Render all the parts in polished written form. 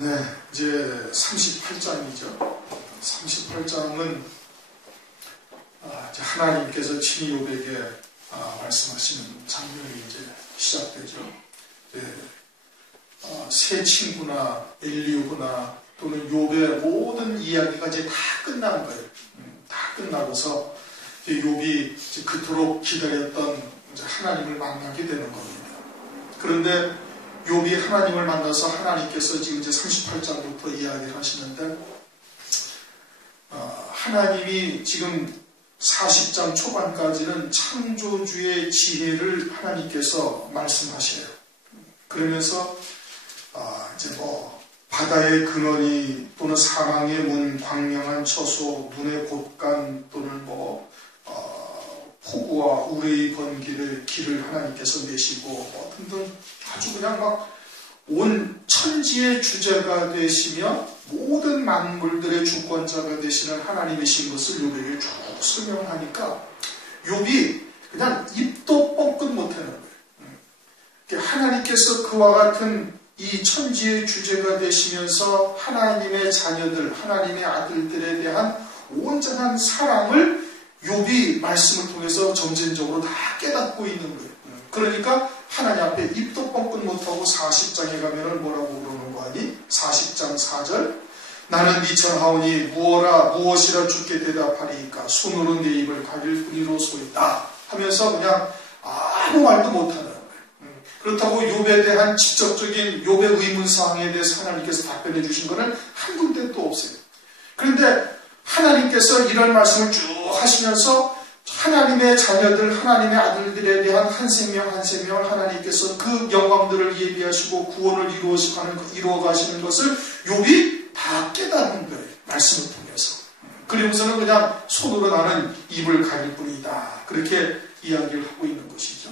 네, 이제 38장이죠. 38장은 하나님께서 친히 욥에게 말씀하시는 장면이 이제 시작되죠. 세 친구나 엘리후나 또는 욥의 모든 이야기가 이제 다 끝난 거예요. 다 끝나고서 욥이 그토록 기다렸던 하나님을 만나게 되는 겁니다. 그런데 욥이 하나님을 만나서 하나님께서 지금 이제 38장부터 이야기를 하시는데 하나님이 지금 40장 초반까지는 창조주의 지혜를 하나님께서 말씀하셔요. 그러면서 이제 바다의 근원이 또는 사망의 문, 광명한 처소, 눈의 곳간 또는 폭우와 우레의 번기를 길을 하나님께서 내시고 등등 아주 그냥 막 온 천지의 주제가 되시며 모든 만물들의 주권자가 되시는 하나님이신 것을 욥에게 쭉 설명하니까 욥이 그냥 입도 뻥끗 못하는 거예요. 하나님께서 그와 같은 이 천지의 주제가 되시면서 하나님의 자녀들, 하나님의 아들들에 대한 온전한 사랑을 욥이 말씀을 통해서 점진적으로 다 깨닫고 있는 거예요. 그러니까 하나님 앞에 입도 뻥끗 못하고 40장에 가면은 뭐라고 그러는 거 아니? 40장 4절 나는 미천하오니 무엇이라 주께 대답하리이까 손으로 내 입을 가릴 뿐이로소이다 하면서 그냥 아무 말도 못하는 거예요. 그렇다고 욥에 대한 직접적인 욥의 의문사항에 대해서 하나님께서 답변해 주신 것은 한 군데도 없어요. 그런데 하나님께서 이런 말씀을 쭉 하시면서 하나님의 자녀들, 하나님의 아들들에 대한 한 생명 한 생명을 하나님께서 그 영광들을 예비하시고 구원을 이루어가시는 것을 욥이 다 깨닫는 거예요. 말씀을 통해서. 그리고서는 그냥 손으로 나는 입을 가릴 뿐이다. 그렇게 이야기를 하고 있는 것이죠.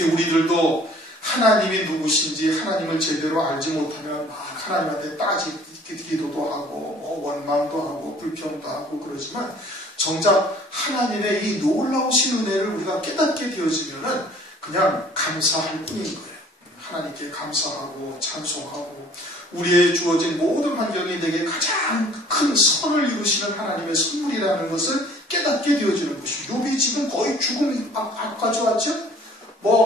우리들도 하나님이 누구신지 하나님을 제대로 알지 못하면 막 하나님한테 기도도 하고 원망도 하고 불평도 하고 그러지만 정작 하나님의 이 놀라우신 은혜를 우리가 깨닫게 되어지면은 그냥 감사할 뿐인 거예요. 하나님께 감사하고 찬송하고 우리의 주어진 모든 환경이 내게 가장 큰 선을 이루시는 하나님의 선물이라는 것을 깨닫게 되어지는 것이죠. 욥이 지금 거의 죽음 앞까지 왔죠.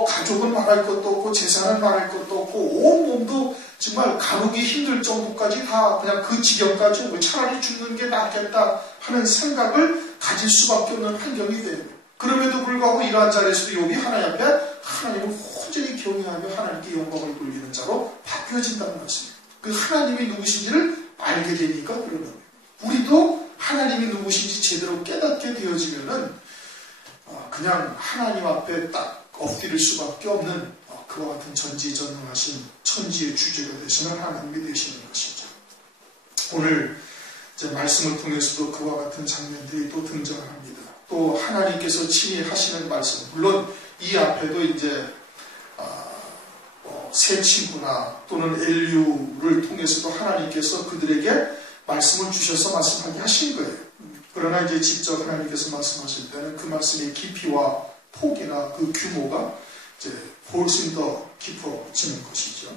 가족은 말할 것도 없고 재산은 말할 것도 없고 온 몸도 정말 가누기 힘들 정도까지 다 그냥 그 지경까지 오고 차라리 죽는 게 낫겠다 하는 생각을 가질 수밖에 없는 환경이 돼요. 그럼에도 불구하고 이러한 자리에서도 욥이 하나님 앞에 하나님을 온전히 경외하며 하나님께 영광을 돌리는 자로 바뀌어진다는 말씀이에요. 그 하나님이 누구신지를 알게 되니까 그러는 거예요. 우리도 하나님이 누구신지 제대로 깨닫게 되어지면은 그냥 하나님 앞에 딱 엎드릴 수밖에 없는 그와 같은 전지전능하신 천지의 주제가 되시는 하나님이 되시는 것이죠. 오늘 이제 말씀을 통해서도 그와 같은 장면들이 또 등장을 합니다. 또 하나님께서 친히 하시는 말씀, 물론 이 앞에도 이제 세 친구나 또는 엘리후를 통해서도 하나님께서 그들에게 말씀을 주셔서 말씀하게 하신 거예요. 그러나 이제 직접 하나님께서 말씀하실 때는 그 말씀의 깊이와 폭이나 그 규모가 이제 훨씬 더 깊어지는 것이죠.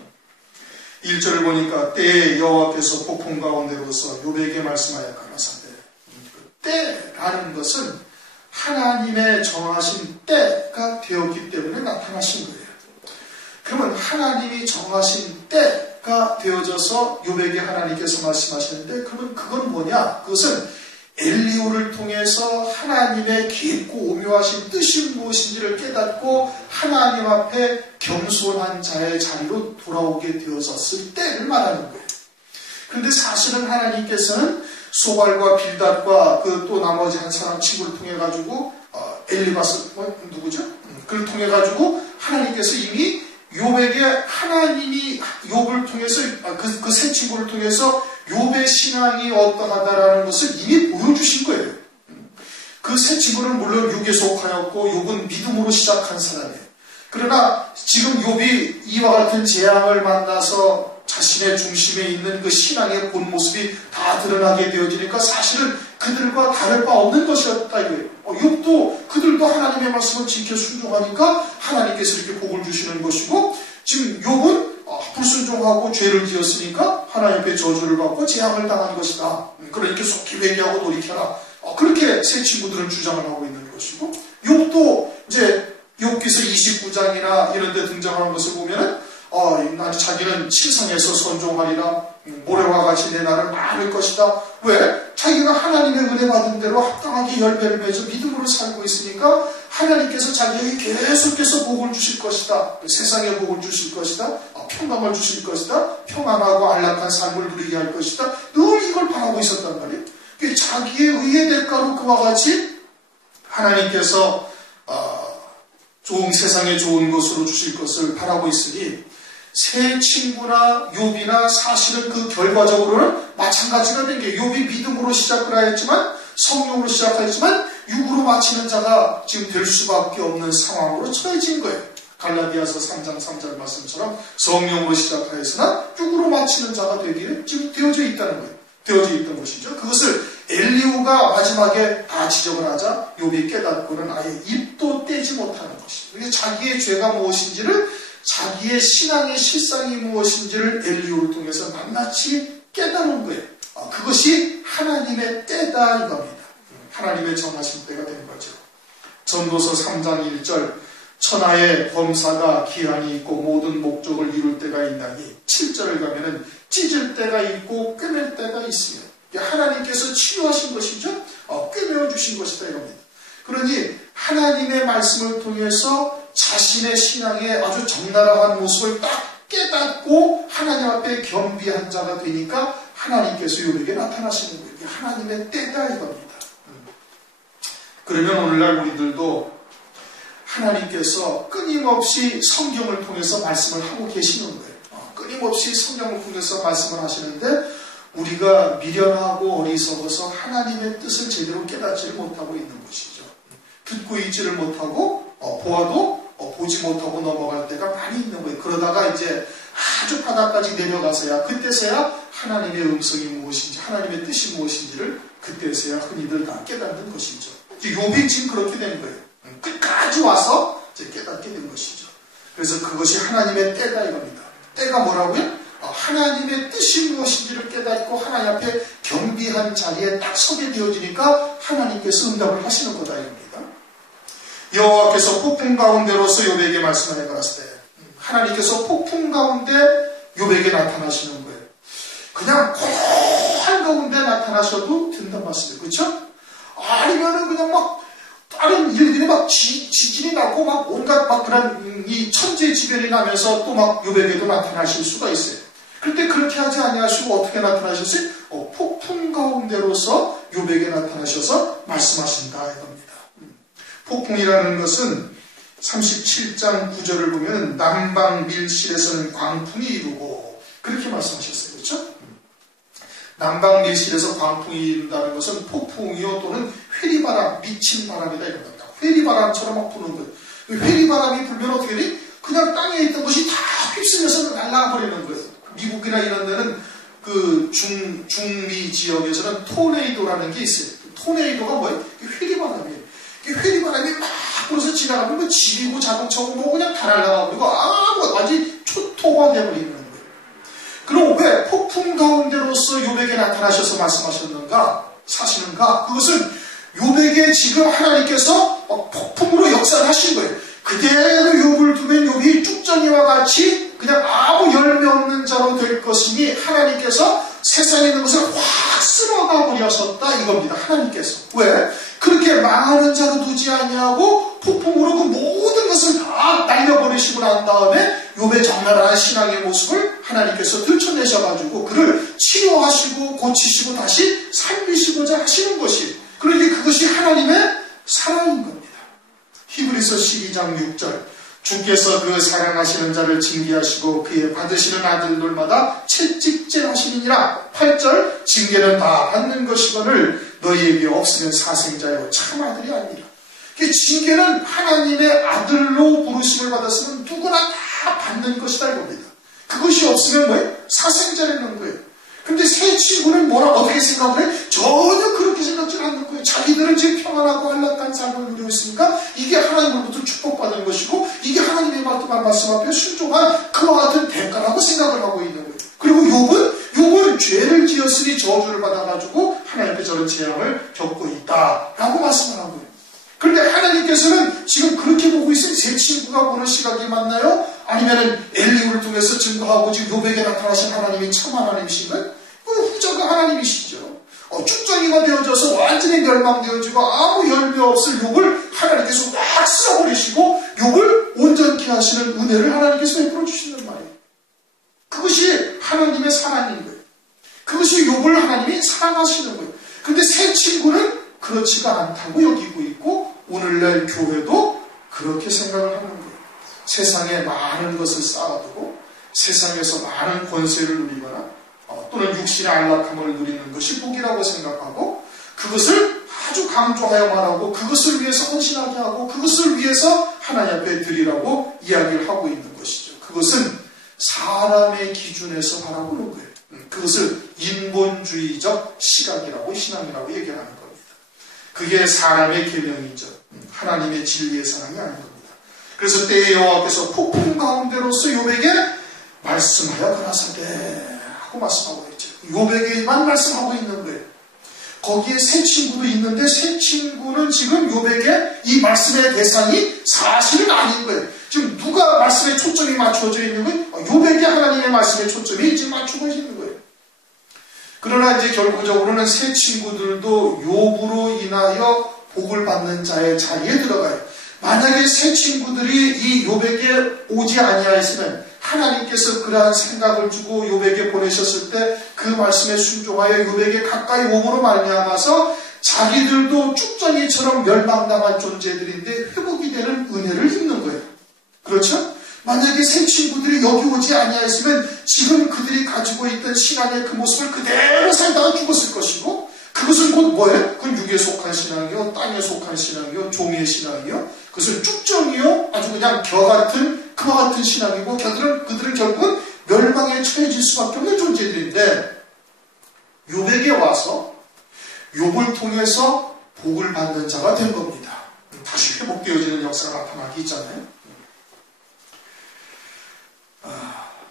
1절을 보니까 때에 여호와께서 폭풍 가운데로서 욥에게 말씀하여 가라사대. 때라는 것은 하나님의 정하신 때가 되었기 때문에 나타나신 거예요. 그러면 하나님이 정하신 때가 되어져서 욥에게 하나님께서 말씀하시는데 그러면 그건 뭐냐? 그것은 엘리후를 통해서 하나님의 깊고 오묘하신 뜻이 무엇인지를 깨닫고 하나님 앞에 겸손한 자의 자리로 돌아오게 되어졌을 때를 말하는 거예요. 그런데 사실은 하나님께서는 소발과 빌닷과 그 또 나머지 한 사람 친구를 통해 가지고 엘리바스 누구죠? 그를 통해 가지고 하나님께서 이미 욥에게 하나님이 욥을 통해서 그 세 친구를 통해서 욥의 신앙이 어떠하다라는 것을 이미 보여주신 거예요. 그 세 친구는 물론 육에 속하였고 욥은 믿음으로 시작한 사람이에요. 그러나 지금 욥이 이와 같은 재앙을 만나서 자신의 중심에 있는 그 신앙의 본 모습이 다 드러나게 되어지니까 사실은 그들과 다를 바 없는 것이었다 이거예요. 욥도 그들도 하나님의 말씀을 지켜 순종하니까 하나님께서 이렇게 복을 주시는 것이고 지금 욥은 불순종하고 죄를 지었으니까 하나님 앞에 저주를 받고 재앙을 당한 것이다. 그러니까 속히 회개하고 돌이켜라. 그렇게 새 친구들은 주장을 하고 있는 것이고, 욥도 이제 욥기서 29장이나 이런 데 등장하는 것을 보면은 자기는 치성에서 선종하리라. 모래와 같이 내 날은 많을 것이다. 왜? 자기가 하나님의 은혜 받은 대로 합당하게 열매를 맺어 믿음으로 살고 있으니까 하나님께서 자기에게 계속해서 복을 주실 것이다. 세상에 복을 주실 것이다. 평강을 주실 것이다. 평안하고 안락한 삶을 누리게 할 것이다. 늘 이걸 바라고 있었단 말이에요. 자기의 의의 대가로 그와 같이 하나님께서 세상에 좋은 것으로 주실 것을 바라고 있으니 새 친구나 욥이나 사실은 그 결과적으로는 마찬가지가 된 게, 욥이 믿음으로 시작을 하였지만 성령으로 시작하였지만 육으로 마치는 자가 지금 될 수밖에 없는 상황으로 처해진 거예요. 갈라디아서 3장 3절 말씀처럼 성령으로 시작하였으나 육으로 마치는 자가 되기에 지금 되어져 있다는 거예요. 되어져 있던 것이죠. 그것을 엘리후가 마지막에 다 지적을 하자 욥이 깨닫고는 아예 입도 떼지 못하는 것이죠. 자기의 죄가 무엇인지를, 자기의 신앙의 실상이 무엇인지를 엘리후를 통해서 낱낱이 깨달은 거예요. 그것이 하나님의 때다 이겁니다. 하나님의 정하신 때가 된 거죠. 전도서 3장 1절 천하의 범사가 기한이 있고 모든 목적을 이룰 때가 있나니, 7절을 가면은 찢을 때가 있고 꿰맬 때가 있으며, 하나님께서 치유하신 것이죠. 꿰매어 주신 것이다 이겁니다. 그러니 하나님의 말씀을 통해서 자신의 신앙의 아주 적나라한 모습을 딱 깨닫고 하나님 앞에 겸비한 자가 되니까 하나님께서 욥에게 나타나시는 거예요. 하나님의 때다 이겁니다. 그러면 오늘날 우리들도 하나님께서 끊임없이 성경을 통해서 말씀을 하고 계시는 거예요. 끊임없이 성경을 통해서 말씀을 하시는데 우리가 미련하고 어리석어서 하나님의 뜻을 제대로 깨닫지를 못하고 있는 것이죠. 듣고 있지를 못하고 보아도 보지 못하고 넘어갈 때가 많이 있는 거예요. 그러다가 이제 아주 바닥까지 내려가서야, 그때서야 하나님의 음성이 무엇인지, 하나님의 뜻이 무엇인지를 그때서야 흔히들 다 깨닫는 것이죠. 욥이 지금 그렇게 된 거예요. 끝까지 와서 이제 깨닫게 된 것이죠. 그래서 그것이 하나님의 때다 이겁니다. 때가 뭐라고요? 하나님의 뜻이 무엇인지를 깨닫고 하나님 앞에 겸비한 자리에 딱 서게 되어지니까 하나님께서 응답을 하시는 거다 이겁니다. 여호와께서 폭풍 가운데로서 욥에게 말씀을 해가라사대, 하나님께서 폭풍 가운데 욥에게 나타나시는 거예요. 그냥 고한 가운데 나타나셔도 된단 말씀이에요. 그렇죠? 아니면은 그냥 막 다른 일들이 막 지진이 나고 막 온갖 막 그런 이 천재지변이 나면서 또 막 욥에게도 나타나실 수가 있어요. 그런데 그렇게 하지 아니하시고 어떻게 나타나셨어요? 폭풍 가운데로서 욥에게 나타나셔서 말씀하신다 이겁니다. 폭풍이라는 것은 37장 9절을 보면 남방 밀실에서는 광풍이 이루고, 그렇게 말씀하셨어요. 그렇죠? 남방 밀실에서 광풍이 이룬다는 것은 폭풍이요 또는 회리바람, 미친 바람이다 이겁니다. 회리바람처럼 막 부는 거예요. 회리바람이 불면 어떻게 돼? 그냥 땅에 있던 것이 다 휩쓸려서 날아버리는 거예요. 미국이나 이런 데는 그 중미 지역에서는 토네이도라는 게 있어요. 토네이도가 뭐예요? 회리바람이에요. 회리바람이 막 불어서 지나가면 뭐 집이고 자동차고 뭐 그냥 다 날아가고 완전히 초토화 되어버리는 거예요. 그럼 왜 폭풍 가운데로서 욥에게 나타나셔서 말씀하셨는가? 사시는가? 그것은 욥에게 지금 하나님께서 폭풍으로 역사를 하신 거예요. 그대로 욥을 두면 욥이 쭉정이와 같이 그냥 아무 열매 없는 자로 될 것이니 하나님께서 세상에 있는 것을 확 쓸어가 버리셨다 이겁니다. 하나님께서. 왜? 그렇게 망하는 자로 두지 아니하고 폭풍으로 그 모든 것을 다 날려버리시고 난 다음에 욥의 적나라한 신앙의 모습을 하나님께서 들춰내셔가지고 그를 치료하시고 고치시고 다시 살리시고자 하시는 것이, 그러니 그것이 하나님의 사랑인 겁니다. 히브리서 12장 6절 주께서 그 사랑하시는 자를 징계하시고 그의 받으시는 아들들마다 채찍질하시느니라. 8절 징계는 다 받는 것이거늘 너희에게 없으면 사생자요 참 아들이 아니라. 징계는 하나님의 아들로 부르심을 받았으면 누구나 다 받는 것이다 이겁니다. 그것이 없으면 뭐예요? 사생자라는 거예요. 근데 새 친구는 어떻게 생각을 해? 전혀 그렇게 생각지 않는 거예요. 자기들은 지금 평안하고 안락한 삶을 누리고 있으니까 이게 하나님으로부터 축복받은 것이고 이게 하나님의 하나님의 말씀 앞에 순종한 그와 같은 대가라고 생각을 하고 있는 거예요. 그리고 욥은 죄를 지었으니 저주를 받아가지고 하나님께 저런 재앙을 겪고 있다라고 말씀을 하고 있어요. 그런데 하나님께서는 지금 그렇게 보고 있어요. 세 친구가 보는 시각이 맞나요? 아니면 엘리후를 통해서 증거하고 지금 욥에게 나타나신 하나님이 참 하나님이신가요? 그 후자가 하나님이시죠. 쭉정이가 되어져서 완전히 멸망되어지고 아무 열매 없을 욥을 하나님께서 막 쓸어버리시고 욥을 온전케 하시는 은혜를 하나님께서 베풀어 주시는 말이에요. 그것이 하나님의 사랑인 거예요. 그것이 욥을 하나님이 사랑하시는 거예요. 그런데 새 친구는 그렇지가 않다고 여기고 있고 오늘날 교회도 그렇게 생각을 하는 거예요. 세상에 많은 것을 쌓아두고 세상에서 많은 권세를 누리거나 또는 육신의 안락함을 누리는 것이 복이라고 생각하고 그것을 아주 강조하여 말하고 그것을 위해서 헌신하게 하고 그것을 위해서 하나님 앞에 드리라고 이야기를 하고 있는 것이죠. 그것은 사람의 기준에서 바라보는 거예요. 그것을 인본주의적 시각이라고 신앙이라고 얘기하는 겁니다. 그게 사람의 계명이죠. 하나님의 진리의 사랑이 아닌 겁니다. 그래서 때에 여호와께서 폭풍 가운데로서 욥에게 말씀하여 가라사대 하고 말씀하고 있죠. 욥에게만 말씀하고 있는 거예요. 거기에 새 친구도 있는데 새 친구는 지금 욥에게 이 말씀의 대상이 사실은 아닌 거예요. 지금 누가 말씀에 초점이 맞추어져 있는 거예요? 욥에게 하나님의 말씀에 초점이 지금 맞추어져 있는 거예요. 그러나 이제 결국적으로는 새 친구들도 욥으로 인하여 복을 받는 자의 자리에 들어가요. 만약에 새 친구들이 이 욥에게 오지 아니하였으면 하나님께서 그러한 생각을 주고 욥에게 보내셨을 때 그 말씀에 순종하여 욥에게 가까이 옴으로 말미암아서 자기들도 쭉정이처럼 멸망당할 존재들인데 회복이 되는 은혜를 입는 거예요. 그렇죠? 만약에 새 친구들이 여기 오지 아니하였으면 지금 그들이 가지고 있던 신앙의 그 모습을 그대로 살다가 죽었을 것이고 그것은 곧 뭐예요? 그건 육에 속한 신앙이요, 땅에 속한 신앙이요, 종의 신앙이요. 그것은 쭉정이요, 아주 그냥 그와 같은 신앙이고 그들은 결국은 멸망에 처해질 수밖에 없는 존재들인데 욥에게 와서 욥을 통해서 복을 받는 자가 된 겁니다. 다시 회복되어지는 역사가 나타나기 있잖아요.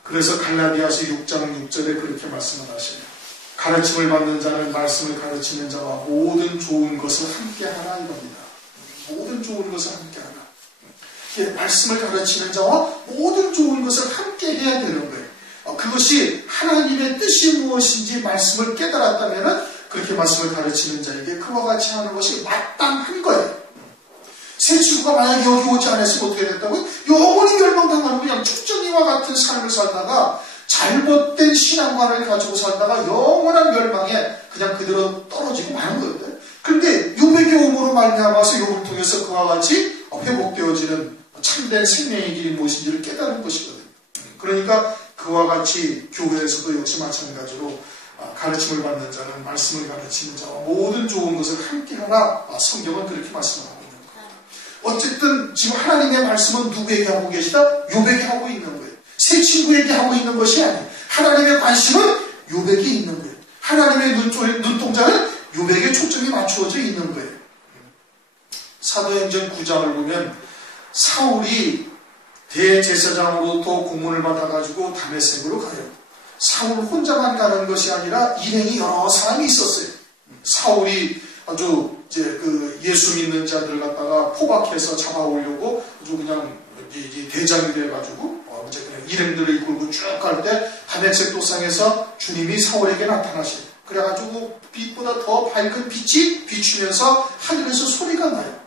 그래서 갈라디아서 6장 6절에 그렇게 말씀을 하시네요. 가르침을 받는 자는 말씀을 가르치는 자와 모든 좋은 것을 함께하라 이겁니다. 모든 좋은 것을 함께하라. 말씀을 가르치는 자와 모든 좋은 것을 함께해야 되는 거예요. 그것이 하나님의 뜻이 무엇인지 말씀을 깨달았다면 그렇게 말씀을 가르치는 자에게 그와 같이 하는 것이 마땅한 거예요. 새 친구가 만약에 여기 오지 않았으면 어떻게 됐다고요? 영원히 멸망당하는 그냥 축전이와 같은 삶을 살다가 잘못된 신앙관을 가지고 살다가 영원한 멸망에 그냥 그대로 떨어지고 마는 거거든요. 그런데 욥에게 오므로 말미암아서 욥을 통해서 그와 같이 회복되어지는 참된 생명의 길이 무엇인지를 깨달은 것이거든요. 그러니까 그와 같이 교회에서도 역시 마찬가지로 가르침을 받는 자는 말씀을 가르치는 자와 모든 좋은 것을 함께하라. 성경은 그렇게 말씀하고 있는 거예요. 어쨌든 지금 하나님의 말씀은 누구에게 하고 계시다? 욥에게 하고 있는 거예요. 새 친구에게 하고 있는 것이 아니에요. 하나님의 관심은 욥에게 있는 거예요. 하나님의 눈동자는 욥에게 초점이 맞추어져 있는 거예요. 사도행전 9장을 보면 사울이 대제사장으로부터 공문을 받아가지고 다메섹으로 가요. 사울 혼자만 가는 것이 아니라 일행이 여러 사람이 있었어요. 사울이 아주 이제 예수 믿는 자들 갖다가 포박해서 잡아오려고 아주 그냥 대장이 돼가지고 이제 그냥 일행들을 이끌고 쭉 갈 때 다메섹 도상에서 주님이 사울에게 나타나셔요. 그래가지고 빛보다 더 밝은 빛이 비추면서 하늘에서 소리가 나요.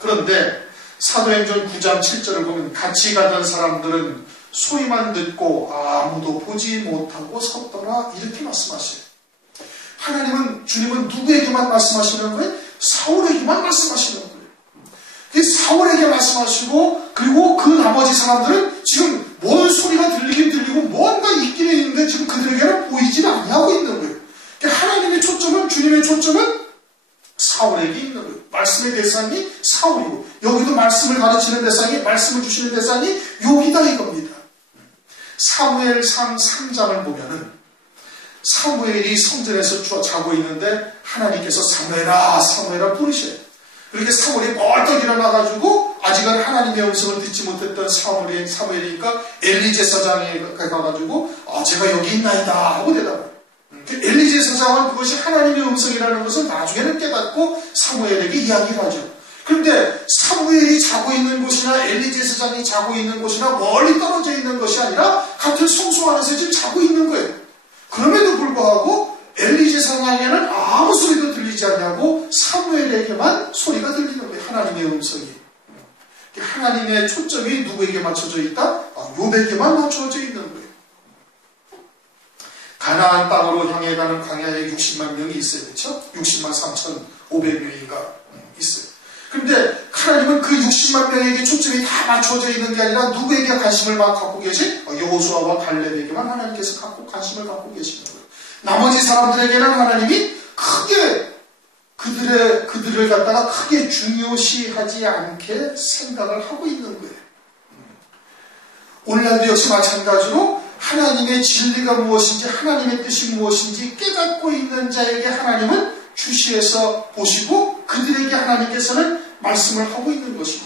그런데 사도행전 9장 7절을 보면 같이 가던 사람들은 소리만 듣고 아무도 보지 못하고 섰더라 이렇게 말씀하셔요. 주님은 누구에게만 말씀하시는 거예요? 사울에게만 말씀하시는 거예요. 사울에게 말씀하시고 그리고 그 나머지 사람들은 지금 뭔 소리가 들리긴 들리고 뭔가 있기는 있는데 지금 그들에게는 보이지 아니하고 있는 거예요. 하나님의 초점은 주님의 초점은 사울에게 있는 거예요. 말씀의 대상이 사울이고 여기도 말씀을 가르치는 대상이 말씀을 주시는 대상이 욥이다 이겁니다. 사무엘상 3장을 보면은 사무엘이 성전에서 자고 있는데 하나님께서 사무엘아 사무엘아 부르셔요. 그렇게 사무엘이 벌떡 일어나가지고 아직은 하나님의 음성을 듣지 못했던 사무엘이니까 엘리 제사장에 가가지고 제가 여기 있나이다 하고 대답해요. 엘리 제사장은 그것이 하나님의 음성이라는 것을 나중에는 깨닫고 사무엘에게 이야기를 하죠. 그런데 사무엘이 자고 있는 곳이나 엘리 제사장이 자고 있는 곳이나 멀리 떨어져 있는 것이 아니라 같은 성소 안에서 지금 자고 있는 거예요. 그럼에도 불구하고 엘리 제사장에게는 아무 소리도 들리지 않냐고 사무엘에게만 소리가 들리는 거예요. 하나님의 음성이. 하나님의 초점이 누구에게 맞춰져 있다? 욥에게만 맞춰져 있는 거예요. 가나안 땅으로 향해 가는 광야에 60만 명이 있어요. 그렇죠? 60만 3,500명인가 있어요. 그런데 하나님은 그 60만 명에게 초점이 다 맞춰져 있는 게 아니라 누구에게 관심을 막 갖고 계신? 여호수아와 갈렙에게만 하나님께서 관심을 갖고 계시는 거예요. 나머지 사람들에게는 하나님이 크게 그들을 갖다가 크게 중요시하지 않게 생각을 하고 있는 거예요. 오늘날도 역시 마찬가지로 하나님의 진리가 무엇인지 하나님의 뜻이 무엇인지 깨닫고 있는 자에게 하나님은 주시해서 보시고 그들에게 하나님께서는 말씀을 하고 있는 것이죠.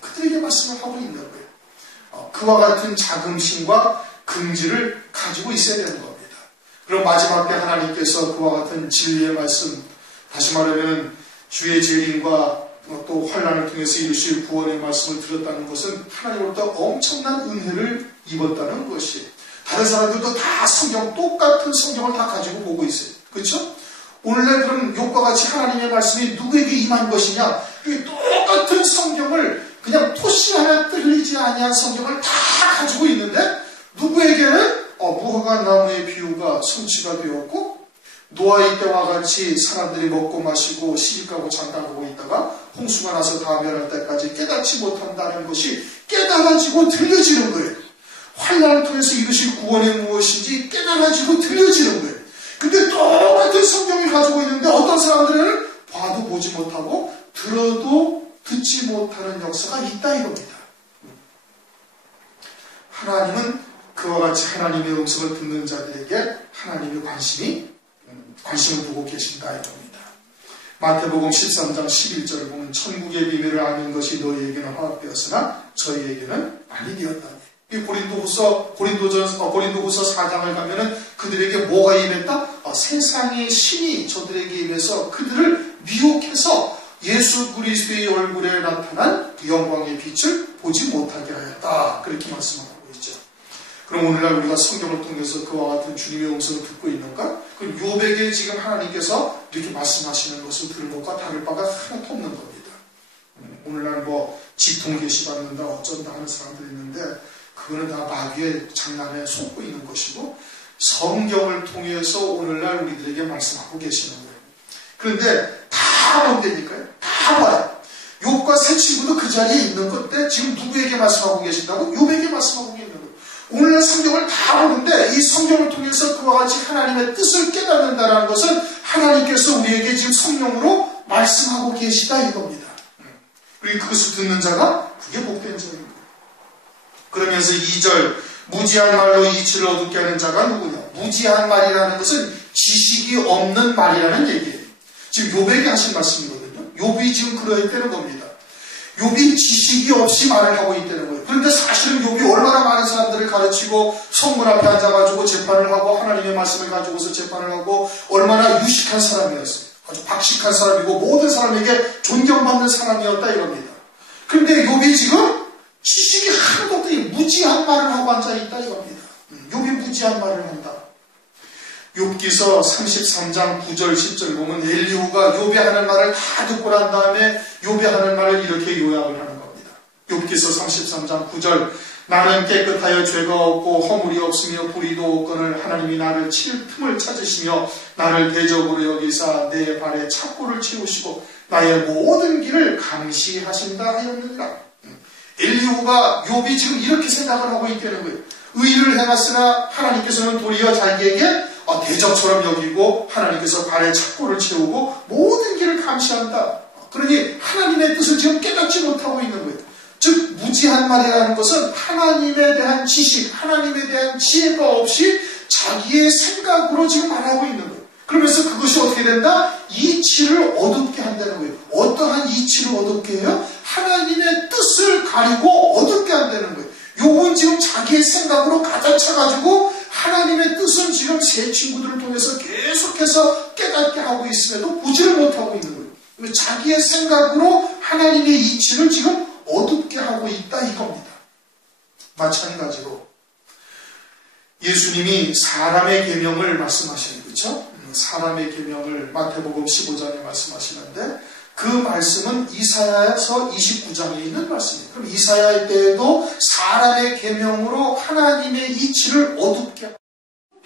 그들에게 말씀을 하고 있는 거예요. 그와 같은 자긍심과 긍지를 가지고 있어야 되는 겁니다. 그럼 마지막 때 하나님께서 그와 같은 진리의 말씀, 다시 말하면 주의 재림과 또 환난을 통해서 이루실 구원의 말씀을 들었다는 것은 하나님으로부터 엄청난 은혜를 입었다는 것이에요. 다른 사람들도 다 똑같은 성경을 다 가지고 보고 있어요. 그렇죠? 오늘날 그럼 욥과 같이 하나님의 말씀이 누구에게 임한 것이냐? 똑같은 성경을 그냥 토시 하나 틀리지 아니한 성경을 다 가지고 있는데 누구에게는 무화과 나무의 비유가 성취가 되었고 노아의 때와 같이 사람들이 먹고 마시고 시집가고 장가가고 있다가 홍수가 나서 다 멸할 때까지 깨닫지 못한다는 것이 깨달아지고 들려지는 거예요. 환난을 통해서 이루실 구원이 무엇인지 깨달아지고 들려지는 거예요. 근데 똑같은 성경을 가지고 있는데 어떤 사람들은 봐도 보지 못하고 들어도 듣지 못하는 역사가 있다 이겁니다. 하나님은 그와 같이 하나님의 음성을 듣는 자들에게 하나님의 관심을 두고 계신다 이겁니다. 마태복음 13장 11절을 보면 천국의 비밀을 아는 것이 너희에게는 허락되었으나 저희에게는 아니 되었다. 이 고린도후서 4장을 가면은 그들에게 뭐가 임했다? 세상의 신이 저들에게 임해서 그들을 미혹해서 예수 그리스도의 얼굴에 나타난 그 영광의 빛을 보지 못하게 하였다. 그렇게 말씀하고 있죠. 그럼 오늘날 우리가 성경을 통해서 그와 같은 주님의 음성을 듣고 있는가? 그럼 욥에게 지금 하나님께서 이렇게 말씀하시는 것을 들은 것과 다를 바가 하나도 없는 겁니다. 오늘날 직통 계시받는다 어쩐다 하는 사람들이 있는데 그거는 다 마귀의 장난에 속고 있는 것이고 성경을 통해서 오늘날 우리들에게 말씀하고 계시는 거예요. 그런데 다 본다니까요. 다 봐요. 욥과 세 친구도 그 자리에 있는 건데 지금 누구에게 말씀하고 계신다고? 욥에게 말씀하고 계시는 거예요. 오늘날 성경을 다 보는데 이 성경을 통해서 그와 같이 하나님의 뜻을 깨닫는다는 것은 하나님께서 우리에게 지금 성령으로 말씀하고 계시다 이겁니다. 그리고 그것을 듣는 자가 그게 복된 자입니다. 그러면서 2절 무지한 말로 이치를 어둡게 하는 자가 누구냐? 무지한 말이라는 것은 지식이 없는 말이라는 얘기예요. 지금 욥에게 하신 말씀이거든요. 욥이 지금 그러했다는 겁니다. 욥이 지식이 없이 말을 하고 있다는 거예요. 그런데 사실은 욥이 얼마나 많은 사람들을 가르치고 성문 앞에 앉아가지고 재판을 하고 하나님의 말씀을 가지고서 재판을 하고 얼마나 유식한 사람이었어요. 아주 박식한 사람이고 모든 사람에게 존경받는 사람이었다 이겁니다. 그런데 욥이 지금 지식이 하나도 없더니 무지한 말을 하고 앉아있다 이겁니다. 욥이 무지한 말을 한다. 욥기서 33장 9절 10절 보면 엘리후가 욥이 하는 말을 다 듣고 난 다음에 욥이 하는 말을 이렇게 요약을 하는 겁니다. 욥기서 33장 9절 나는 깨끗하여 죄가 없고 허물이 없으며 불의도 없거늘 하나님이 나를 칠 틈을 찾으시며 나를 대적으로 여기사 내 발에 착고를 채우시고 나의 모든 길을 감시하신다 하였느니라. 엘리후가 욥이 지금 이렇게 생각을 하고 있다는 거예요. 의를 행했으나 하나님께서는 도리어 자기에게 대적처럼 여기고 하나님께서 발에 착고를 채우고 모든 길을 감시한다. 그러니 하나님의 뜻을 지금 깨닫지 못하고 있는 거예요. 즉 무지한 말이라는 것은 하나님에 대한 지식, 하나님에 대한 지혜가 없이 자기의 생각으로 지금 말하고 있는 거예요. 그러면서 그것이 어떻게 된다? 이치를 어둡게 한다는 거예요. 어떠한 이치를 어둡게 해요? 하나님의 뜻을 가리고 어둡게 한다는 거예요. 욥은 지금 자기의 생각으로 가득 차가지고 하나님의 뜻은 지금 세 친구들을 통해서 계속해서 깨닫게 하고 있음에도 보지를 못하고 있는 거예요. 자기의 생각으로 하나님의 이치를 지금 어둡게 하고 있다 이겁니다. 마찬가지로 예수님이 사람의 계명을 말씀하시는 거죠. 사람의 계명을 마태복음 15장에 말씀하시는데 그 말씀은 이사야서 29장에 있는 말씀이에요. 그럼 이사야 때에도 사람의 계명으로 하나님의 이치를 어둡게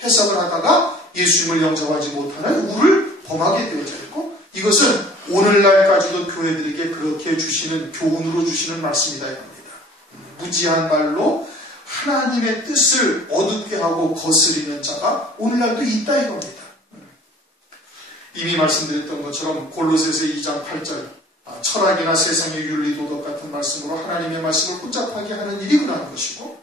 해석을 하다가 예수님을 영접하지 못하는 우를 범하게 되어져 있고, 이것은 오늘날까지도 교회들에게 그렇게 주시는 교훈으로 주시는 말씀이다 이겁니다. 무지한 말로 하나님의 뜻을 어둡게 하고 거스리는 자가 오늘날도 있다 이겁니다. 이미 말씀드렸던 것처럼 골로새서 2장 8절 철학이나 세상의 윤리 도덕 같은 말씀으로 하나님의 말씀을 혼잡하게 하는 일이 그러한 것이고,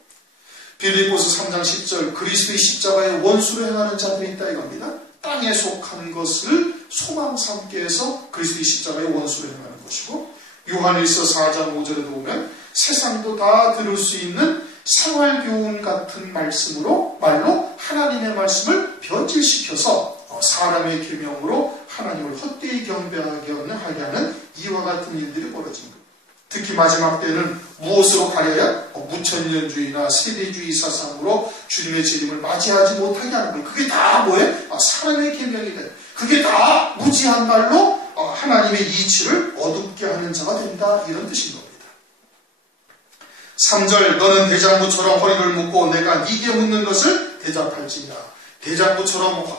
빌립보서 3장 10절 그리스도의 십자가의 원수로 행하는 자들이 있다 이겁니다. 땅에 속한 것을 소망 삼게 해서 그리스도의 십자가의 원수로 행하는 것이고, 요한일서 4장 5절에도 보면 세상도 다 들을 수 있는 생활교훈 같은 말로 하나님의 말씀을 변질시켜서 사람의 계명으로 하나님을 헛되이 경배하게 하는 이와 같은 일들이 벌어진 거예요. 특히 마지막 때는 무엇으로 가려야? 무천년주의나 세대주의 사상으로 주님의 재림을 맞이하지 못하게 하는 거예요. 그게 다 뭐예요? 사람의 계명이다. 그게 다 무지한 말로 하나님의 이치를 어둡게 하는 자가 된다 이런 뜻인 겁니다. 3절 너는 대장부처럼 허리를 묶고 내가 네게 묻는 것을 대답할지니라.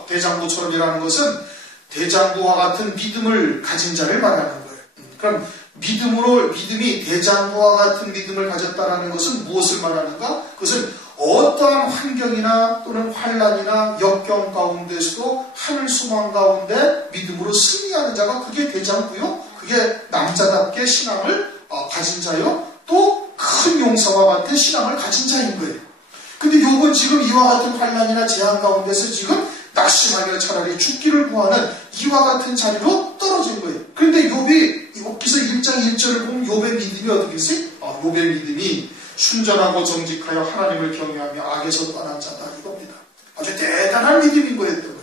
대장부처럼이라는 것은 대장부와 같은 믿음을 가진 자를 말하는 거예요. 그럼 믿음이 대장부와 같은 믿음을 가졌다는 것은 무엇을 말하는가? 그것은 어떠한 환경이나 또는 환란이나 역경 가운데서도 하늘 소망 가운데 믿음으로 승리하는 자가 그게 대장부요. 그게 남자답게 신앙을 가진 자요. 또 큰 용사와 같은 신앙을 가진 자인 거예요. 근데 욥은 지금 이와 같은 환란이나 재앙 가운데서 지금 낙심하며 차라리 죽기를 구하는 이와 같은 자리로 떨어진 거예요. 그런데 욥이 욥기서 1장 1절을 보면 욥의 믿음이 어떻게 있어요? 욥의 믿음이 순전하고 정직하여 하나님을 경외하며 악에서 떠난 자다 이겁니다. 아주 대단한 믿음인 거였던 거예요.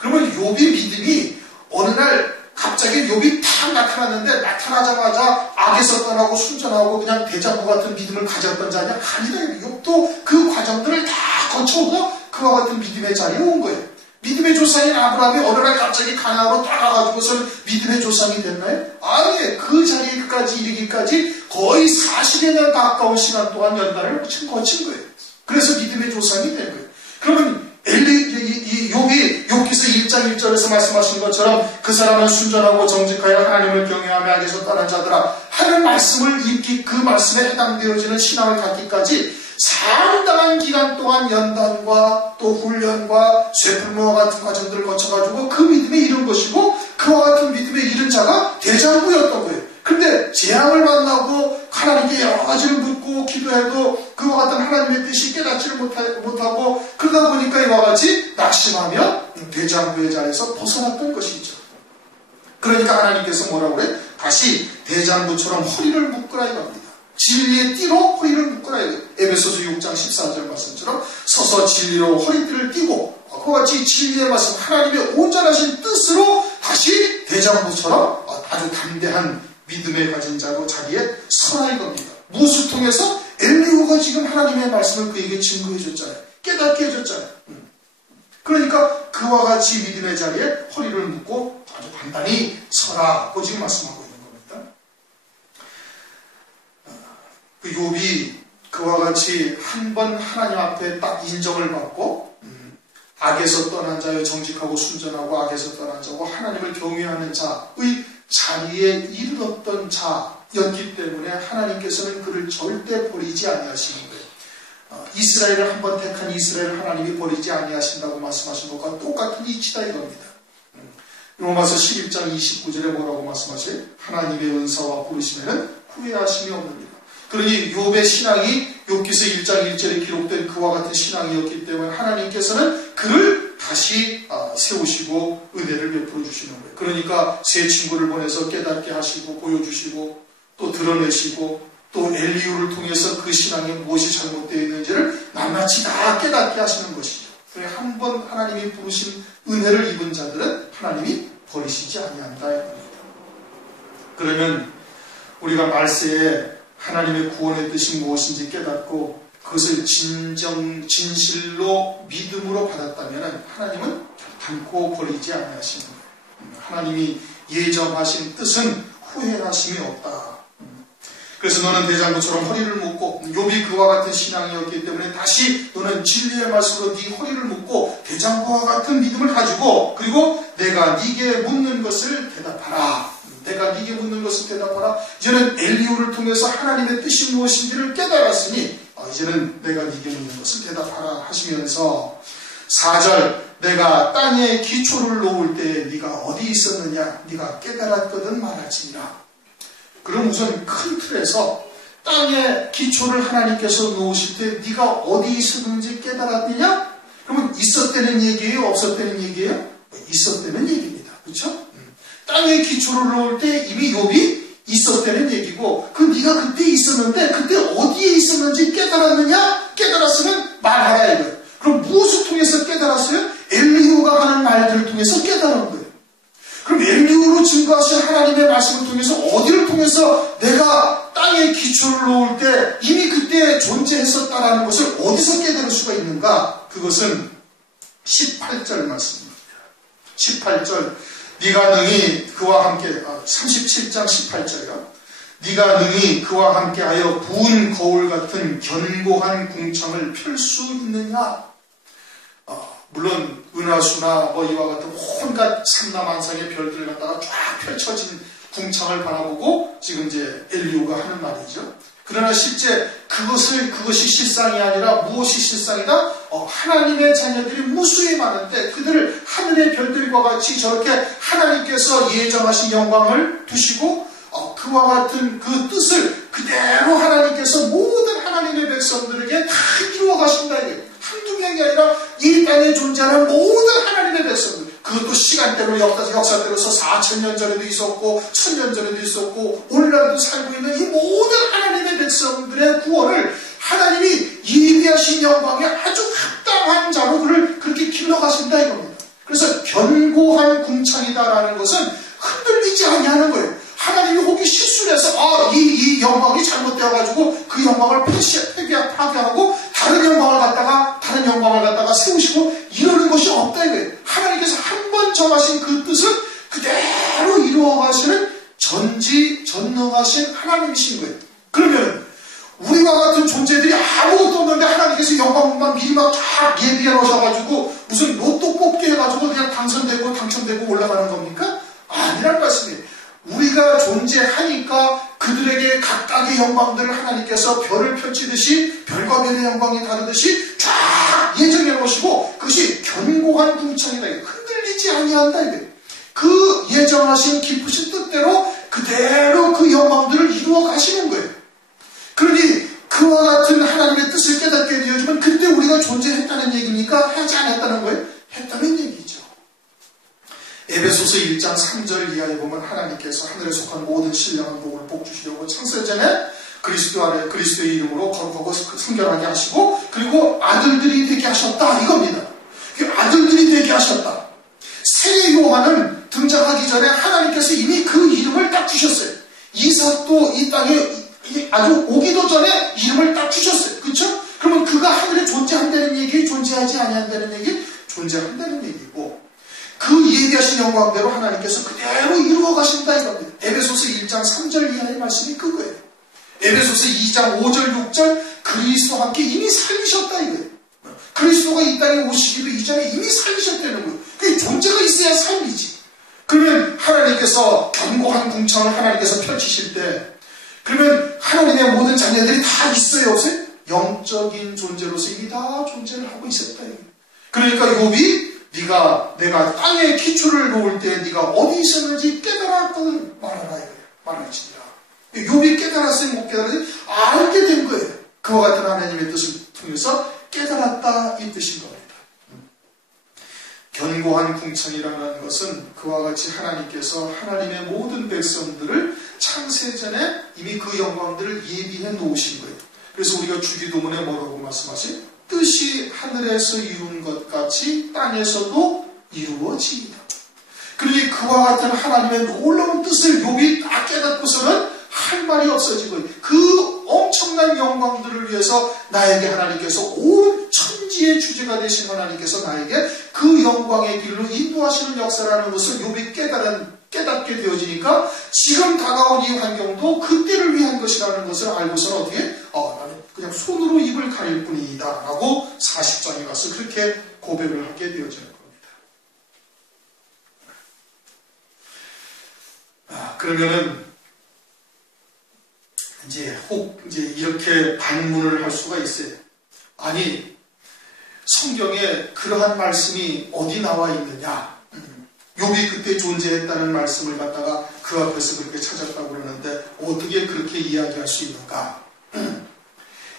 그러면 욥의 믿음이 어느 날 갑자기 욥이 탁 나타났는데 나타나자마자 악에서 떠나고 순전하고 그냥 대장부 같은 믿음을 가졌던 자냐? 아니다. 욥도 그 과정들을 다 거쳐오고 그와 같은 믿음의 자리에 온 거예요. 믿음의 조상인 아브라함이 어느 날 갑자기 가나안으로 따라가가지고선 믿음의 조상이 됐나요? 아니에요. 그 자리까지 이르기까지 거의 40여 년 가까운 시간 동안 연단을 거친 거예요. 그래서 믿음의 조상이 된 거예요. 그러면 욥이 욥기서 1장 1절에서 말씀하신 것처럼 그 사람은 순전하고 정직하여 하나님을 경외하며 악에서 떠난 자들아 하는 말씀을 읽기, 그 말씀에 해당되어지는 신앙을 갖기까지 상당한 기간 동안 연단과 또 훈련과 쇠풀무와 같은 과정들을 거쳐가지고 그 믿음에 이른 것이고, 그와 같은 믿음에 이른 자가 대장부였던 거예요. 근데 재앙을 만나고 하나님께 여러 가지를 묻고 기도해도 그와 같은 하나님의 뜻이 깨닫지를 못하고 그러다 보니까 이와 같이 낙심하며 대장부의 자리에서 벗어났던 것이죠. 그러니까 하나님께서 뭐라고 그래? 다시 대장부처럼 허리를 묶으라 이겁니다. 진리의 띠로 허리를 묶으라. 에베소서 6장 14절 말씀처럼 서서 진리로 허리띠를 띠고 그와 같이 진리의 말씀 하나님의 온전하신 뜻으로 다시 대장부처럼 아주 담대한 믿음에 가진 자로 자기의 선한 겁니다. 무엇을 통해서? 엘리후가 지금 하나님의 말씀을 그에게 증거해 줬잖아요. 깨닫게 해줬잖아요. 그러니까 그와 같이 믿음의 자리에 허리를 묶고 아주 단단히 서라고 지금 말씀하고 있는 겁니다. 그 욥이 그와 같이 한 번 하나님 앞에 딱 인정을 받고 악에서 떠난 자여 정직하고 순전하고 악에서 떠난 자고 하나님을 경외하는 자의 자리에 이르렀던 자였기 때문에 하나님께서는 그를 절대 버리지 아니하시는 거예요. 이스라엘을 한 번 택한 이스라엘을 하나님이 버리지 아니하신다고 말씀하신 것과 똑같은 이치다 이겁니다. 로마서 11장 29절에 뭐라고 말씀하세요? 하나님의 은사와 부르심에는 후회하심이 없느니라. 그러니 욥의 신앙이 욥기서 1장 1절에 기록된 그와 같은 신앙이었기 때문에 하나님께서는 그를 다시 세우시고 은혜를 베풀어 주시는 거예요. 그러니까 새 친구를 보내서 깨닫게 하시고 보여주시고 또 드러내시고 또 엘리후를 통해서 그 신앙에 무엇이 잘못되어 있는지를 낱낱이 다 깨닫게 하시는 것이죠. 한 번 하나님이 부르신 은혜를 입은 자들은 하나님이 버리시지 아니한다. 그러면 우리가 말세에 하나님의 구원의 뜻이 무엇인지 깨닫고 그것을 진실로 믿음으로 받았다면 하나님은 결단코 버리지 아니하시는 거예요. 하나님이 예정하신 뜻은 후회하심이 없다. 그래서 너는 대장부처럼 허리를 묶고 욥이 그와 같은 신앙이었기 때문에 다시 너는 진리의 말씀으로 네 허리를 묶고 대장부와 같은 믿음을 가지고 그리고 내가 네게 묻는 것을 대답하라. 내가 네게 묻는 것을 대답하라. 이제는 엘리후를 통해서 하나님의 뜻이 무엇인지를 깨달았으니 이제는 내가 네게 묻는 것을 대답하라 하시면서 4절 내가 땅에 기초를 놓을 때 네가 어디 있었느냐 네가 깨달았거든 말할지니라. 그럼 우선 큰 틀에서 땅에 기초를 하나님께서 놓으실 때 네가 어디 있었는지 깨달았느냐? 그러면 있었다는 얘기예요? 없었다는 얘기예요? 있었다는 얘기입니다. 그렇죠? 땅에 기초를 놓을 때 이미 욥이 있었다는 얘기고 그 네가 그때 있었는데 그때 어디에 있었는지 깨달았느냐? 깨달았으면 말하라 이거예요. 그럼 무엇을 통해서 깨달았어요? 엘리후가 하는 말들을 통해서 깨달은 거예요. 그럼 엘리후로 증거하신 하나님의 말씀을 통해서 어디를 통해서 내가 땅에 기초를 놓을 때 이미 그때 존재했었다라는 것을 어디서 깨달을 수가 있는가? 그것은 18절 말씀입니다. 18절 네가 능히 그와 함께 37장 18절이요. 네가 능히 그와 함께하여 부은 거울 같은 견고한 궁창을 펼 수 있느냐? 물론 은하수나 이와 같은 온갖 삼라만상의 별들을 갖다가 쫙 펼쳐진 궁창을 바라보고 지금 이제 엘리후가 하는 말이죠. 그러나 실제 그것이 실상이 아니라 무엇이 실상이다? 하나님의 자녀들이 무수히 많은데 그들을 하늘의 별들과 같이 저렇게 하나님께서 예정하신 영광을 두시고 그와 같은 그 뜻을 그대로 하나님께서 모든 하나님의 백성들에게 다 이루어 가신다. 한두 명이 아니라 이 땅에 존재하는 모든 하나님의 백성들, 그것도 시간대로 역사대로서 4,000년 전에도 있었고 1,000년 전에도 있었고 오늘날도 살고 있는 이 모든 하나님의 백성들의 구원을 하나님이 예비하신 영광에 아주 합당한 자로 그를 그렇게 길러가신다 이겁니다. 그래서 견고한 궁창이다라는 것은 흔들리지 아니하는 거예요. 하나님이 혹시 실수를 해서 이 영광이 잘못되어가지고 그 영광을 파괴하고 다른 영광을 갖다가 세우시고 이러는 것이 없다 이거예요. 하나님께서 한 번 정하신 그 뜻을 그대로 이루어가시는 전지전능하신 하나님이신 거예요. 그러면 우리와 같은 존재들이 아무것도 없는데 하나님께서 영광만 미리 막 쫙 예비해 놓으셔가지고 무슨 로또 뽑기 해가지고 그냥 당첨되고 올라가는 겁니까? 아니란 말씀이에요. 우리가 존재하니까 그들에게 각각의 영광들을 하나님께서 별을 펼치듯이 별과 별의 영광이 다르듯이 쫙 예정해 놓으시고 그것이 견고한 궁창이다. 흔들리지 아니한다. 그 예정하신 깊으신 뜻대로 그대로 그 영광들을 이루어 가시는 거예요. 그러니 그와 같은 하나님의 뜻을 깨닫게 되어주면 그때 우리가 존재했다는 얘기니까 하지 않았다는 거예요? 했다는 얘기죠. 에베소서 1장 3절 이하에 보면 하나님께서 하늘에 속한 모든 신령한 복을 복주시려고 창세전에 그리스도 안에 그리스도의 이름으로 거룩하고 성결하게 하시고 그리고 아들들이 되게 하셨다 이겁니다. 아들들이 되게 하셨다. 세례 요한은 등장하기 전에 하나님께서 이미 그 이름을 딱 주셨어요. 이삭도 이 땅에 아주 오기도 전에 이름을 딱 주셨어요. 그렇죠? 그러면 그가 하늘에 존재한다는 얘기, 존재하지 아니한다는 얘기, 존재한다는 얘기고 그 예비하신 영광대로 하나님께서 그대로 이루어 가신다 이겁니다. 에베소서 1장 3절 이하의 말씀이 그거예요. 에베소서 2장 5절 6절 그리스도와 함께 이미 살리셨다 이거예요. 그리스도가 이 땅에 오시기도 이전에 이미 살리셨다는 거예요. 그게 존재가 있어야 살리지. 그러면 하나님께서 견고한 궁창을 하나님께서 펼치실 때 그러면 하나님의 모든 자녀들이 다 있어요 없어요? 영적인 존재로서 이미 다 존재를 하고 있었다 이거예요. 그러니까 욥이 내가 땅에 기초를 놓을 때 네가 어디 있었는지 깨달았거든 말하라 이거예요. 말할지니라. 욥이 깨달았어요? 못 깨달았어요? 알게 된 거예요. 그와 같은 하나님의 뜻을 통해서 깨달았다 이 뜻인 겁니다. 견고한 궁창이라는 것은 그와 같이 하나님께서 하나님의 모든 백성들을 창세전에 이미 그 영광들을 예비해 놓으신 거예요. 그래서 우리가 주기도문에 뭐라고 말씀하세요? 뜻이 하늘에서 이룬 것 같이 땅에서도 이루어지이다. 그러니 그와 같은 하나님의 놀라운 뜻을 욥이 다 깨닫고서는 할 말이 없어지고 그 엄청난 영광들을 위해서 나에게 하나님께서 온 천지의 주제가 되신 하나님께서 나에게 그 영광의 길로 인도하시는 역사라는 것을 욥이 깨닫게 되어지니까 지금 다가온 이 환경도 그때를 위한 것이라는 것을 알고서는 어떻게 나는 그냥 손으로 입을 가릴 뿐이다 라고 40장에 가서 그렇게 고백을 하게 되어지는 겁니다. 그러면은 이제 이렇게 반문을 할 수가 있어요. 아니, 성경에 그러한 말씀이 어디 나와 있느냐? 욥이 그때 존재했다는 말씀을 갖다가 그 앞에서 그렇게 찾았다고 그러는데 어떻게 그렇게 이야기할 수 있는가?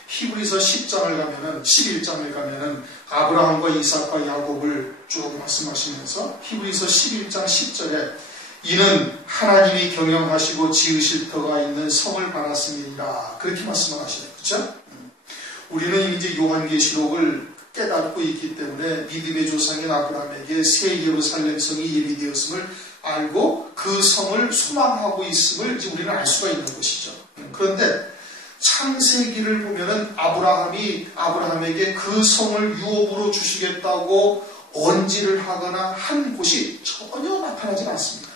히브리서 11장을 가면은 아브라함과 이삭과 야곱을 쭉 말씀하시면서 히브리서 11장 10절에 이는 하나님이 경영하시고 지으실 터가 있는 성을 받았음이니라 그렇게 말씀을 하시네요. 그렇죠? 우리는 이제 요한계시록을 깨닫고 있기 때문에 믿음의 조상인 아브라함에게 새 예루살렘 성이 예비되었음을 알고 그 성을 소망하고 있음을 이제 우리는 알 수가 있는 것이죠. 그런데 창세기를 보면은 아브라함에게 그 성을 유업으로 주시겠다고 언지를 하거나 한 곳이 전혀 나타나지 않습니다.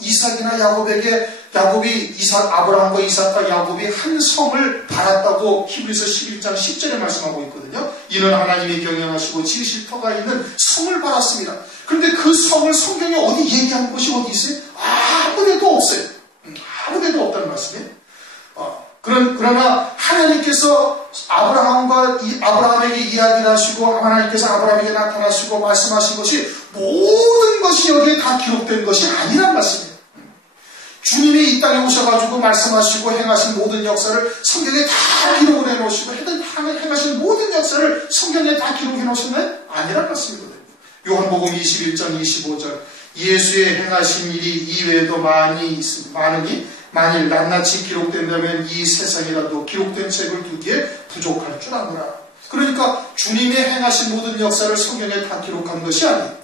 이삭이나 야곱이 아브라함과 이삭과 야곱이 한 성을 받았다고 히브리서 11장 10절에 말씀하고 있거든요. 이는 하나님이 경영하시고 지으실 터가 있는 성을 받았습니다. 그런데 그 성을 성경에 어디 얘기한 곳이 어디 있어요? 아무데도 없어요. 아무데도 없다는 말씀이에요. 그러나 하나님께서 아브라함에게 이야기를 하시고 하나님께서 아브라함에게 나타나시고 말씀하신 것이 모든 것이 여기에 다 기록된 것이 아니란 말씀이에요. 주님이 이 땅에 오셔가지고 말씀하시고 행하신 모든 역사를 성경에 다 기록을 해놓으시고 행하신 모든 역사를 성경에 다 기록해 놓으셨나요? 아니란 말씀이거든요. 요한복음 21장 25절 예수의 행하신 일이 이외에도 많으니 만일 낱낱이 기록된다면 이 세상이라도 기록된 책을 두기에 부족할 줄 아노라. 그러니까 주님이 행하신 모든 역사를 성경에 다 기록한 것이 아니에요.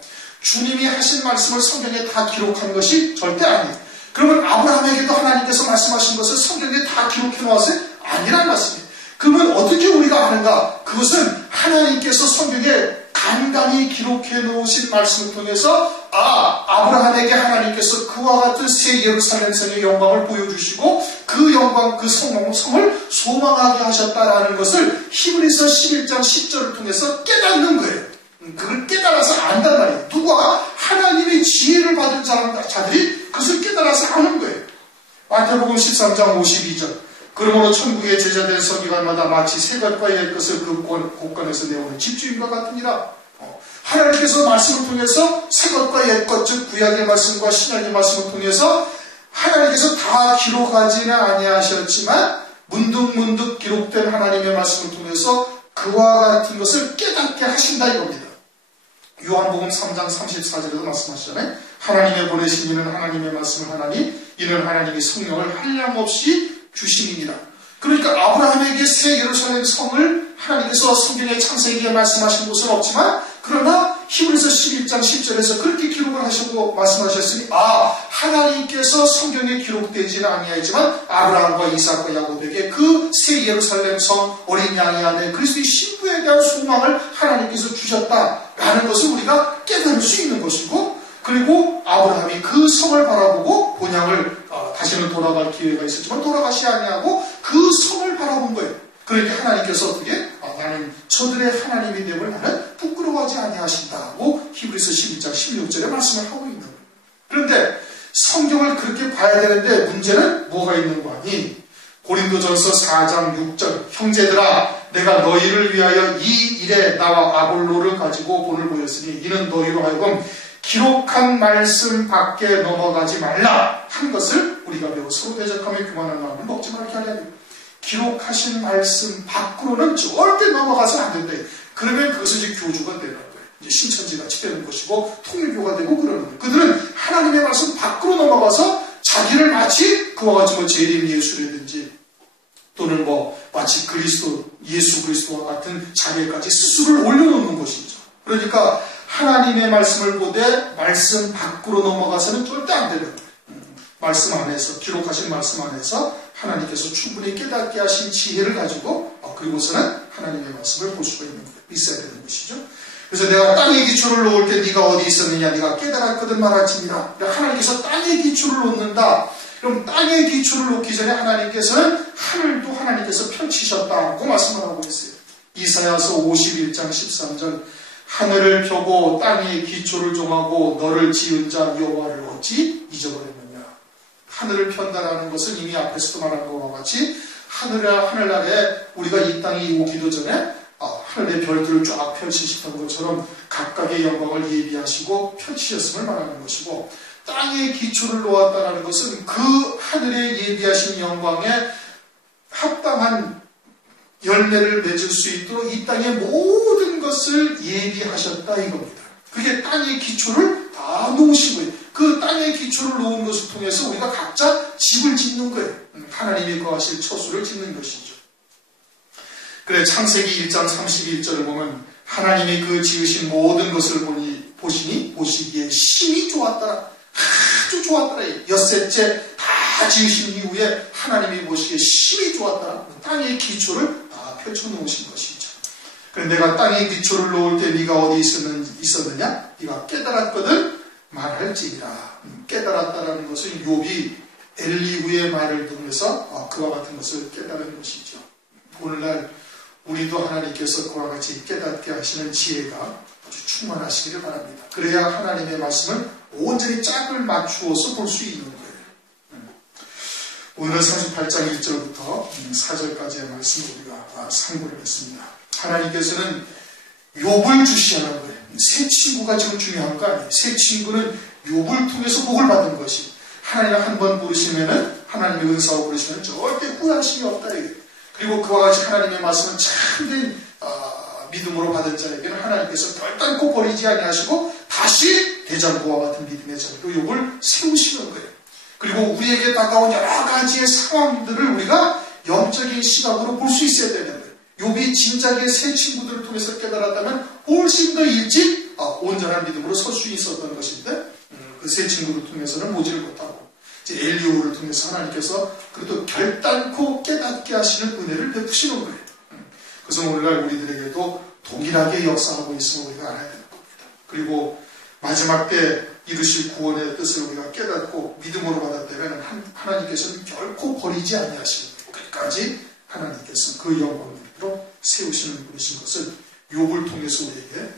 주님이 하신 말씀을 성경에 다 기록한 것이 절대 아니에요. 그러면 아브라함에게도 하나님께서 말씀하신 것을 성경에 다 기록해 놓았어요? 아니란 말씀이에요. 그러면 어떻게 우리가 아는가? 그것은 하나님께서 성경에 간간히 기록해 놓으신 말씀을 통해서 아브라함에게 하나님께서 그와 같은 새 예루살렘 성의 영광을 보여주시고 그 영광, 그 성을 소망하게 하셨다라는 것을 히브리서 11장 10절을 통해서 깨닫는 거예요. 그걸 깨달아서 안단 말이에요. 누가? 하나님의 지혜를 받은 자들이 그것을 깨달아서 아는 거예요. 마태복음 13장 52절 그러므로 천국의 제자된 서기관마다 마치 새 것과 옛 것을 그 곳간에서 내오는 집주인과 같으니라. 하나님께서 말씀을 통해서 새 것과 옛 것, 즉 구약의 말씀과 신약의 말씀을 통해서 하나님께서 다 기록하지는 아니하셨지만 문득문득 기록된 하나님의 말씀을 통해서 그와 같은 것을 깨닫게 하신다 이겁니다. 요한복음 3장 34절에도 말씀하시잖아요. 하나님의 보내신 이는 하나님의 말씀을 하나니 이는 하나님의 성령을 한량없이 주심이니라. 그러니까 아브라함에게 새 예루살렘 성을 하나님께서 성경의 창세기에 말씀하신 곳은 없지만 그러나 히브리서 11장 10절에서 그렇게 기록을 하시고 말씀하셨으니 하나님께서 성경에 기록되지는 아니하지만 아브라함과 이삭과 야곱에게 그 새 예루살렘 성 어린 양이 안에 그리스도의 신부에 대한 소망을 하나님께서 주셨다라는 것을 우리가 깨달을 수 있는 것이고 그리고 아브라함이 그 성을 바라보고 본향을 다시는 돌아갈 기회가 있었지만 돌아가시 아니하고 그 성을 바라본 거예요. 그러니까 하나님께서 어떻게 나는 저들의 하나님이 됨을 나는 부끄러워하지 아니하신다고 히브리서 11장 16절에 말씀을 하고 있는 거예요. 그런데 성경을 그렇게 봐야 되는데 문제는 뭐가 있는 거 아니? 고린도전서 4장 6절 형제들아 내가 너희를 위하여 이 일에 나와 아볼로를 가지고 본을 보였으니 이는 너희로 하여금 기록한 말씀 밖에 넘어가지 말라 한 것을 우리가 배워 서로 대적하며 교만한 마음을 먹지 말게 하려 합니다. 기록하신 말씀 밖으로는 절대 넘어가서는 안 된다. 그러면 그것은 이제 교주가 되는 거예요. 이제 신천지같이 되는 것이고 통일교가 되고 그러는 거예요. 그들은 하나님의 말씀 밖으로 넘어가서 자기를 마치 그와 같이 재림 예수라든지 또는 마치 예수 그리스도와 같은 자리에까지 스스로를 올려놓는 것이죠. 그러니까 하나님의 말씀을 보되 말씀 밖으로 넘어가서는 절대 안 되는 거예요. 말씀 안에서, 기록하신 말씀 안에서 하나님께서 충분히 깨닫게 하신 지혜를 가지고 그리고서는 하나님의 말씀을 볼 수가 있어야 되는 것이죠. 그래서 내가 땅의 기초를 놓을 때 네가 어디 있었느냐, 네가 깨달았거든 말할지니라. 하나님께서 땅의 기초를 놓는다. 그럼 땅의 기초를 놓기 전에 하나님께서는 하늘도 하나님께서 펼치셨다고 말씀을 하고 있어요. 이사야서 51장 13절 하늘을 펴고 땅의 기초를 정하고 너를 지은 자 여호와를 어찌 잊어버렸느냐. 하늘을 편다라는 것은 이미 앞에서도 말한 것과 같이 하늘나라에 우리가 이 땅에 오기도 전에 하늘의 별들을 쫙 펼치셨던 것처럼 각각의 영광을 예비하시고 펼치셨음을 말하는 것이고, 땅에 기초를 놓았다는 것은 그 하늘에 예비하신 영광에 합당한 열매를 맺을 수 있도록 이 땅의 모든 것을 예비하셨다 이겁니다. 그게 땅의 기초를 다 놓으신 거예요. 그 땅의 기초를 놓은 것을 통해서 우리가 각자 집을 짓는 거예요. 하나님이 거하실 처소를 짓는 것이죠. 그래 창세기 1장 31절을 보면 하나님이 그 지으신 모든 것을 보시니 보시기에 심히 좋았더라. 아주 좋았더라. 엿새째 다 지으신 이후에 하나님이 보시기에 심히 좋았더라. 땅의 기초를 다 펼쳐놓으신 것이죠. 그래 내가 땅의 기초를 놓을 때 네가 어디 있었느냐? 네가 깨달았거든 말할지니라. 깨달았다라는 것은 욥이 엘리후의 말을 통해서 그와 같은 것을 깨달은 것이죠. 오늘날 우리도 하나님께서 그와 같이 깨닫게 하시는 지혜가 아주 충만하시기를 바랍니다. 그래야 하나님의 말씀을 온전히 짝을 맞추어서 볼 수 있는 거예요. 오늘은 38장 1절부터 4절까지의 말씀을 우리가 상고를 했습니다. 하나님께서는 욥을 주시하는 거예요. 새 친구가 지금 중요한 거 아니에요. 새 친구는 욥을 통해서 복을 받은 것이, 하나님을 한번 부르시면은, 하나님의 은사로 부르시면 절대 후회하심이 없다. 그리고 그와 같이 하나님의 말씀은 참된 믿음으로 받은 자에게는 하나님께서 결단코 버리지 아니하시고 다시 대장부와 같은 믿음의 자리로 욥을 세우시는 거예요. 그리고 우리에게 다가온 여러 가지의 상황들을 우리가 영적인 시각으로 볼 수 있어야 되는 거예요. 욥이 진작에 새 친구들을 통해서 깨달았다면 훨씬 더 일찍 온전한 믿음으로 설 수 있었던 것인데, 그 새 친구를 통해서는 모지를 못하고 이제 엘리후를 통해서 하나님께서 그래도 결단코 깨닫게 하시는 은혜를 베푸시는 거예요. 그래서 오늘날 우리들에게도 동일하게 역사하고 있음을 우리가 알아야 되는 겁니다. 그리고 마지막 때 이루실 구원의 뜻을 우리가 깨닫고 믿음으로 받았다면 하나님께서는 결코 버리지 아니하시는 거예요. 끝까지 하나님께서 그 영광으로 세우시는 분이신 것을 욥을 통해서 우리에게